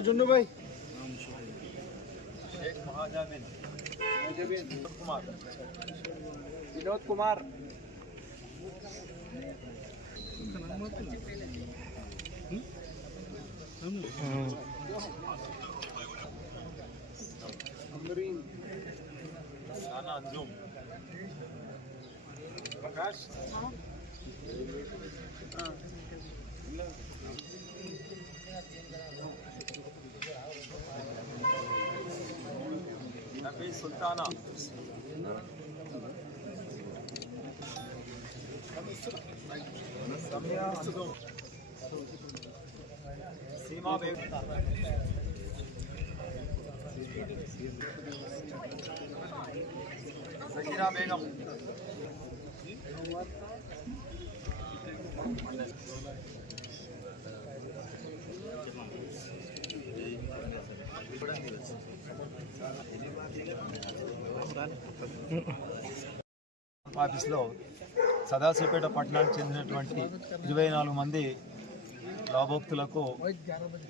जुन्नू भाई शेख महाजाबिन विनोद कुमार राना अंजुम प्रकाश नबी सुल्ताना सीमा बेगम सकीरा बेगम ఆఫీస్లో సదాశివపేట పట్టణానికి చెందినటువంటి 24 మంది లాభోక్తులకు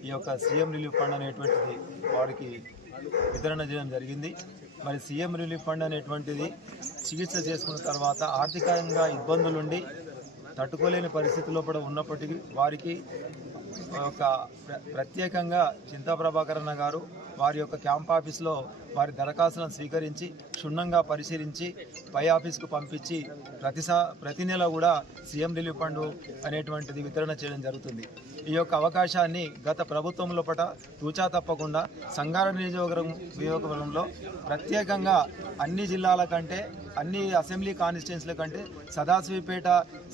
ఈ యొక్క సీఎం రిలీఫ్ ఫండ్ అనేటువంటిది వారికి వితరణ చేయడం జరిగింది. మరి సీఎం రిలీఫ్ ఫండ్ అనేటువంటిది చికిత్స చేసుకున్న తర్వాత ఆర్థికంగా ఇబ్బందులుండి తట్టుకోలేని పరిస్థితుల్లో కూడా ఉన్నప్పటికీ వారికి ఒక ప్రత్యేకంగా చింతా ప్రభాకర్ అన్న గారు వారి యొక్క క్యాంప్ ఆఫీస్లో వారి దరఖాస్తులను స్వీకరించి క్షుణ్ణంగా పరిశీలించి పై ఆఫీస్కు పంపించి ప్రతి నెల కూడా సీఎం రిలీఫ్ ఫండ్ అనేటువంటిది వితరణ చేయడం జరుగుతుంది. ఈ యొక్క అవకాశాన్ని గత ప్రభుత్వం లోపల తూచా తప్పకుండా సంగారెడ్డి నియోజకవర్గంలో ప్రత్యేకంగా అన్ని జిల్లాల కంటే అన్ని అసెంబ్లీ కాన్స్టిట్యున్సీల కంటే సదాశివపేట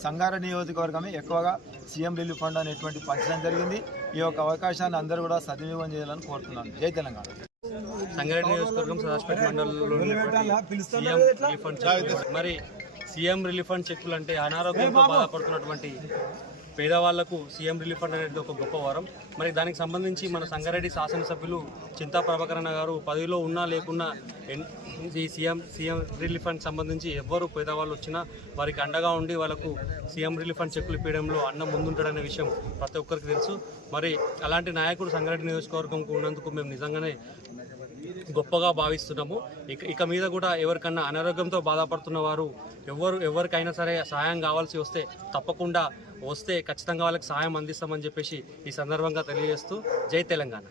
సంగారెడ్డి నియోజకవర్గమే ఎక్కువగా సీఎం రిలీఫ్ ఫండ్ అనేటువంటి పంచడం జరిగింది. ఈ యొక్క అవకాశాన్ని అందరూ కూడా సద్వినియోగం చేయాలని కోరుతున్నాను. జై తెలంగాణ. సంగారెడ్డి నియోజకవర్గం సదాశివపేట మండలంలో సీఎం రిలీఫ్ ఫండ్ మరి సీఎం రిలీఫ్ ఫండ్ చెక్కులు అంటే అనారోగ్యంతో బాధపడుతున్నటువంటి పేదవాళ్లకు సీఎం రిలీఫ్ ఫండ్ అనేది ఒక గొప్ప వరం. మరి దానికి సంబంధించి మన సంగారెడ్డి శాసనసభ్యులు చింతా ప్రభాకర్ గారు పదవిలో ఉన్నా లేకున్నా ఈ సీఎం రిలీఫ్ ఫండ్ సంబంధించి ఎవరు పేదవాళ్ళు వచ్చినా వారికి అండగా ఉండి వాళ్ళకు సీఎం రిలీఫ్ ఫండ్ చెక్కులు ఇప్పించడంలో అన్నం ముందుంటాడనే విషయం ప్రతి ఒక్కరికి తెలుసు. మరి అలాంటి నాయకుడు సంగారెడ్డి నియోజకవర్గంకు ఉన్నందుకు మేము నిజంగానే గొప్పగా భావిస్తున్నాము. ఇక మీద కూడా ఎవరికన్నా అనారోగ్యంతో బాధపడుతున్న వారు ఎవరికైనా సరే సహాయం కావాల్సి వస్తే తప్పకుండా ఖచ్చితంగా వాళ్ళకి సహాయం అందిస్తామని చెప్పేసి ఈ సందర్భంగా తెలియజేస్తూ జై తెలంగాణ.